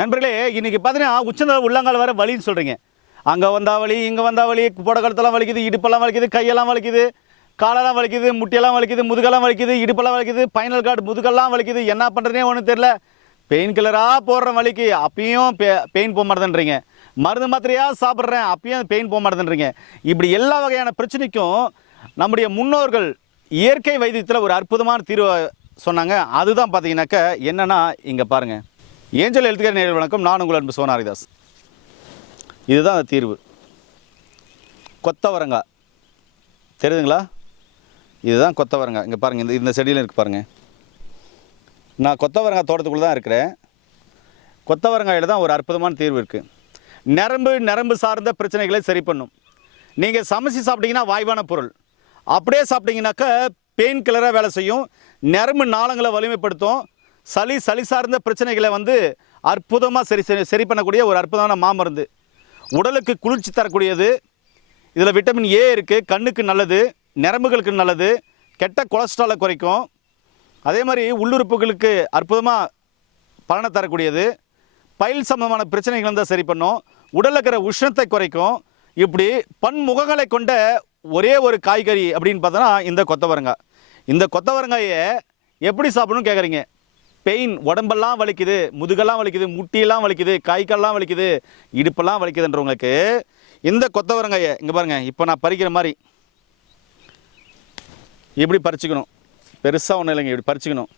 நண்பர்களே, இன்னைக்கு பார்த்தீங்கன்னா உச்சந்தலை உள்ளங்கால் வர வலின்னு சொல்கிறீங்க. அங்கே வந்தா வலி, இங்கே வந்தா வலி, புடக்கழுத்தெல்லாம் வலிக்குது, இடுப்பெல்லாம் வலிக்குது, கையெல்லாம் வலிக்குது, காலெல்லாம் வலிக்குது, முட்டியெல்லாம் வலிக்குது, முதுகெல்லாம் வலிக்குது, இடுப்பெல்லாம் வலிக்குது, ஸ்பைனல் கார்டு முதுகெல்லாம் வலிக்குது. என்ன பண்ணுறதுனே ஒன்றும் தெரியல. பெயின் கில்லராக போடுற வலிக்கு அப்பயும் பெயின் போக மாட்டேன்றீங்க. மருந்து மாத்திரையாக சாப்பிட்றேன் அப்பயும் பெயின் போக மாட்டேன்றீங்க. இப்படி எல்லா வகையான பிரச்சனைக்கும் நம்முடைய முன்னோர்கள் இயற்கை வைத்தியத்தில் ஒரு அற்புதமான தீர்வை சொன்னாங்க. அதுதான் பார்த்தீங்கன்னாக்க என்னென்னா, இங்கே பாருங்கள். ஏஞ்சல் ஹெல்த்கேர் நேயர்கள் வணக்கம். நான் உங்கள் அன்பு சோனாரிதாஸ். இதுதான் அந்த தீர்வு. கொத்தவரங்காய் தெரியுதுங்களா? இதுதான் கொத்தவரங்காய். இங்கே பாருங்கள், இந்த செடியில் இருக்குது பாருங்கள். நான் கொத்தவரங்காய் தோட்டத்துக்குள்ளே தான் இருக்கிறேன். கொத்தவரங்காயில் தான் ஒரு அற்புதமான தீர்வு இருக்குது. நரம்பு சார்ந்த பிரச்சனைகளை சரி பண்ணும். நீங்கள் சமைச்சு சாப்பிட்டீங்கன்னா வாய்வான பொருள், அப்படியே சாப்பிட்டீங்கன்னாக்க பெயின் கில்லராக வேலை செய்யும். நரம்பு நாளங்களை வலிமைப்படுத்தும். சளி சார்ந்த பிரச்சனைகளை அற்புதமாக சரி பண்ணக்கூடிய ஒரு அற்புதமான மாமருந்து. உடலுக்கு குளிர்ச்சி தரக்கூடியது. இதில் விட்டமின் ஏ இருக்குது. கண்ணுக்கு நல்லது, நரம்புகளுக்கு நல்லது, கெட்ட கொலஸ்ட்ராலை குறைக்கும். அதே மாதிரி உள்ளுறுப்புகளுக்கு அற்புதமாக பலனை தரக்கூடியது. பயில் சம்பந்தமான பிரச்சனைகள் தான் சரி பண்ணும். உடலில் இருக்கிற உஷ்ணத்தை குறைக்கும். இப்படி பன்முகங்களை கொண்ட ஒரே ஒரு காய்கறி அப்படின்னு பார்த்தோன்னா இந்த கொத்தவரங்காய். இந்த கொத்தவரங்காயை எப்படி சாப்பிடணும்னு கேட்குறீங்க. பெயின், உடம்பெல்லாம் வலிக்குது, முதுகெல்லாம் வலிக்குது, முட்டியெல்லாம் வலிக்குது, கைக்கெல்லாம் வலிக்குது, இடுப்பெல்லாம் வலிக்குதுன்றவங்களுக்கு இந்த கொத்தவரங்காயை இங்கே பாருங்கள். இப்போ நான் பறிக்கிற மாதிரி இப்படி பறிச்சுக்கணும். பெருசாக ஒன்றும் இல்லைங்க, இப்படி பறிச்சுக்கணும்.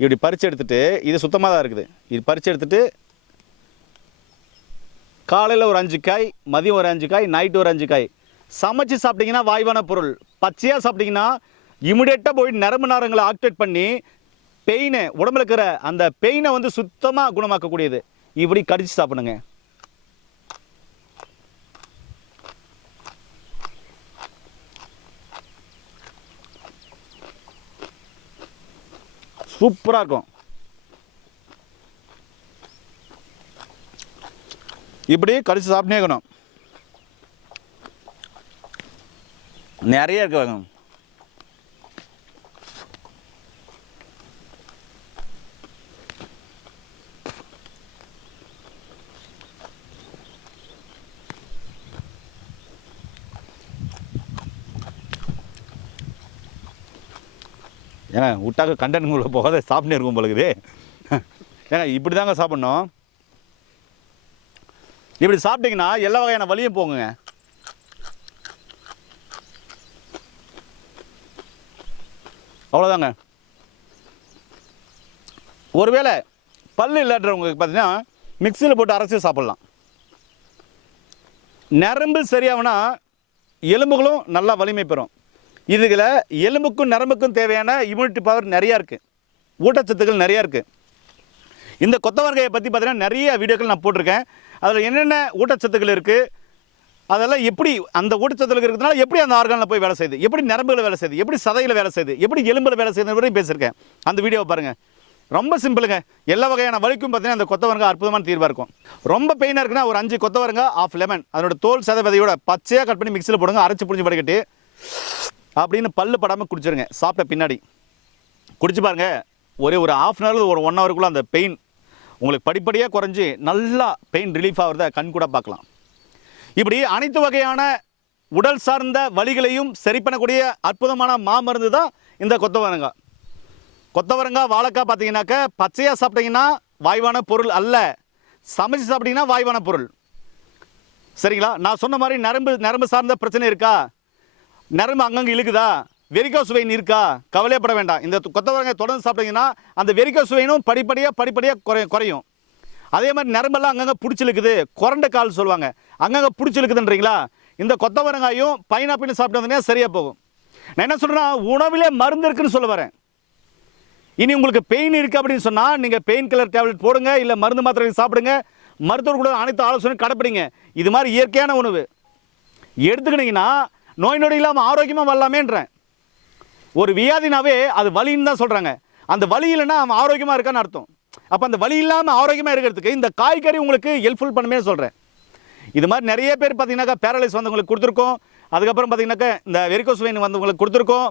இப்படி பறித்து எடுத்துகிட்டு, இது சுத்தமாக தான் இருக்குது. இது பறித்து எடுத்துகிட்டு காலையில் ஒரு 5 காய், மதியம் ஒரு 5 காய், நைட்டு ஒரு 5 காய் சமைச்சு சாப்பிட்டிங்கன்னா வாய்வான பொருள். பச்சையாக சாப்பிட்டிங்கன்னா இமிடியேட்டாக போய் நரம்பு நாரங்களை ஆக்டிவேட் பண்ணி பெயினை, உடம்புல இருக்கிற அந்த பெயினை சுத்தமாக குணமாக்கக்கூடியது. இப்படி கடிச்சு சாப்பிடுங்க. சூப்பராக இருக்கும். இப்படி கடிச்சு சாப்பிட்டே இருக்கணும். நிறைய இருக்கு. ஏன்னா விட்டாக்க கண்டனுக்குள்ள போகாத சாப்பிட்டே இருக்கும் போலக்குது. ஏன்னா இப்படி தாங்க சாப்பிட்ணும். இப்படி சாப்பிட்டீங்கன்னா எல்லா வகையான வலியும் போங்குங்க. அவ்வளோதாங்க. ஒருவேளை பல்லு இல்லாதவங்களுக்கு பார்த்தீங்கன்னா மிக்சியில் போட்டு அரைச்சி சாப்பிட்லாம். நரம்பு சரியாகனா எலும்புகளும் நல்லா வலிமை பெறும். இதில் எலும்புக்கும் நரம்புக்கும் தேவையான இம்யூனிட்டி பவர் நிறையா இருக்குது. ஊட்டச்சத்துக்கள் நிறையா இருக்குது. இந்த கொத்தவரங்காயை பற்றி பார்த்தீங்கன்னா நிறைய வீடியோக்கள் நான் போட்டிருக்கேன். அதில் என்னென்ன ஊட்டச்சத்துக்கள் இருக்குது, அதெல்லாம் எப்படி அந்த ஊட்டச்சத்துக்கள் இருக்கிறதுனால எப்படி அந்த ஆர்கானில் போய் வேலை செய்யுது, எப்படி நரம்புகளை வேலை செய்யுது, எப்படி சதையில் வேலை செய்யுது, எப்படி எலும்பில் வேலை செய்யுது வரையும் பேசியிருக்கேன். அந்த வீடியோவை பாருங்கள். ரொம்ப சிம்பிளுங்க. எல்லா வகையான வலிக்கும் பார்த்தீங்கன்னா அந்த கொத்தவரங்காய் அற்புதமான தீர்வாக இருக்கும். ரொம்ப பெயினாக இருக்குன்னா ஒரு 5 கொத்தவரங்காய், 1/2 லெமன், அதனோட தோல் சத விதையோட பச்சையாக கட் பண்ணி மிக்சியில் போடுங்க. அரைச்சி புரிஞ்சு படைக்கட்டு அப்படின்னு பல்லு படாமல் குடிச்சிருங்க. சாப்பிட்ட பின்னாடி குடிச்சு பாருங்கள். ஒரு 1/2 hour ஒரு 1 hourக்குள்ளே அந்த பெயின் உங்களுக்கு படிப்படியாக குறைஞ்சி நல்லா பெயின் ரிலீஃப் ஆகிறத கண் கூட பார்க்கலாம். இப்படி அனைத்து வகையான உடல் சார்ந்த வலிகளையும் சரி பண்ணக்கூடிய அற்புதமான மாமருந்து தான் இந்த கொத்தவரங்காய். கொத்தவரங்காய், வாழைக்காய் பார்த்தீங்கன்னாக்க பச்சையாக சாப்பிட்டீங்கன்னா வாய்வான பொருள் அல்ல, சமைச்சு சாப்பிட்டீங்கன்னா வாய்வான பொருள். சரிங்களா? நான் சொன்ன மாதிரி நரம்பு சார்ந்த பிரச்சனை இருக்கா, நரம்பு அங்கங்கே இழுக்குதா, வெரிகோஸ் வெயின் இருக்கா, கவலையப்பட வேண்டாம். இந்த கொத்தவரங்காய் தொடர்ந்து சாப்பிட்டீங்கன்னா அந்த வெரிகோஸ் வெயினும் படிப்படியாக குறையும். அதே மாதிரி நரம்பெல்லாம் அங்கங்கே பிடிச்சிருக்குது, குரண்ட கால் சொல்லுவாங்க, அங்கங்கே பிடிச்சிருக்குதுன்றீங்களா, இந்த கொத்தவரங்காயும் பைனாப்பிளும் சாப்பிட்டு வந்தீங்கன்னா சரியாக போகும். நான் என்ன சொல்கிறேன்னா, உணவிலே மருந்து இருக்குன்னு சொல்ல வரேன். இனி உங்களுக்கு பெயின் இருக்குது அப்படின்னு சொன்னால் நீங்கள் பெயின் கில்லர் டேப்லெட் போடுங்க, இல்லை மருந்து மாத்திரை சாப்பிடுங்க, மருத்துவர் கூட அனைத்து ஆலோசனையும் கடைப்பிடிங்க. இது மாதிரி இயற்கையான உணவு எடுத்துக்கிட்டீங்கன்னா நோய் நொடி இல்லாமல் ஆரோக்கியமாக வரலாமேன்றேன். ஒரு வியாதினாவே அது வலின்னு தான் சொல்கிறாங்க. அந்த வலி இல்லைன்னா அவன் ஆரோக்கியமாக இருக்கான்னு அர்த்தம். அப்போ அந்த வலி இல்லாமல் ஆரோக்கியமாக இருக்கிறதுக்கு இந்த காய்கறி உங்களுக்கு ஹெல்ப்ஃபுல் பண்ணுமே சொல்கிறேன். இது மாதிரி நிறைய பேர் பார்த்தீங்கன்னாக்கா பேரலைஸ் வந்தவங்களுக்கு கொடுத்துருக்கோம். அதுக்கப்புறம் பார்த்தீங்கன்னாக்கா இந்த வெரிகோஸ் வெயின் வந்தவங்களுக்கு கொடுத்துருக்கோம்.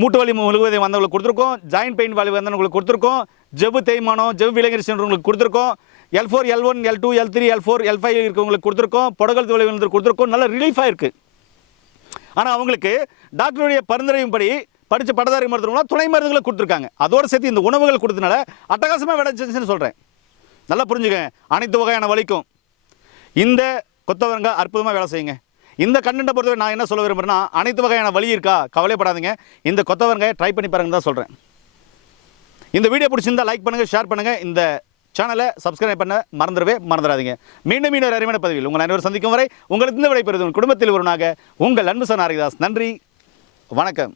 மூட்டு வலி முழுவதை வந்தவங்களுக்கு கொடுத்துருக்கோம். ஜாயின்ட் பெயின் வலி வந்தவங்களுக்கு கொடுத்துருக்கோம். ஜவ்வு தேய்மானம் ஜவ்வு விலங்கிற உங்களுக்கு கொடுத்துருக்கோம். L4 L1 L2 L3 L4 L5 இருக்கவங்களுக்கு கொடுத்துருக்கோம். புடகல் தொலைவுகளுக்கு கொடுத்துருக்கோம். நல்ல ரிலீஃபாக இருக்குது. ஆனால் அவங்களுக்கு டாக்டருடைய பரிந்துரையின்படி படித்த பட்டதாரி மருத்துவர்களாக துணை மருந்துகளை கொடுத்துருக்காங்க. அதோடு சேர்த்து இந்த உணவுகள் கொடுத்ததுனால அட்டகாசமாக வேலை செஞ்சுன்னு சொல்கிறேன். நல்லா புரிஞ்சுக்கங்க. அனைத்து வகையான வலிக்கும் இந்த கொத்தவரங்காய் அற்புதமாக வேலை செய்யுங்க. இந்த கண்டென்ட்டை பொறுத்தவரை நான் என்ன சொல்ல விரும்புகிறேன்னா, அனைத்து வகையான வலி இருக்கா கவலைப்படாதீங்க, இந்த கொத்தவரங்காயை ட்ரை பண்ணி பாருங்கன்னு தான் சொல்கிறேன். இந்த வீடியோ பிடிச்சிருந்தா லைக் பண்ணுங்கள், ஷேர் பண்ணுங்கள், இந்த சேனலை சப்ஸ்கிரைப் பண்ண மறந்துடாதீங்க. மீண்டும் ஒரு அருமையான பதிவில் உங்கள் அனைவரும் சந்திக்கும் வரை உங்களுக்கு இந்த விடைபெறுவது குடும்பத்தில் ஒருவனாக உங்கள் அன்பு சன் ஆரோக்கியதாஸ். நன்றி, வணக்கம்.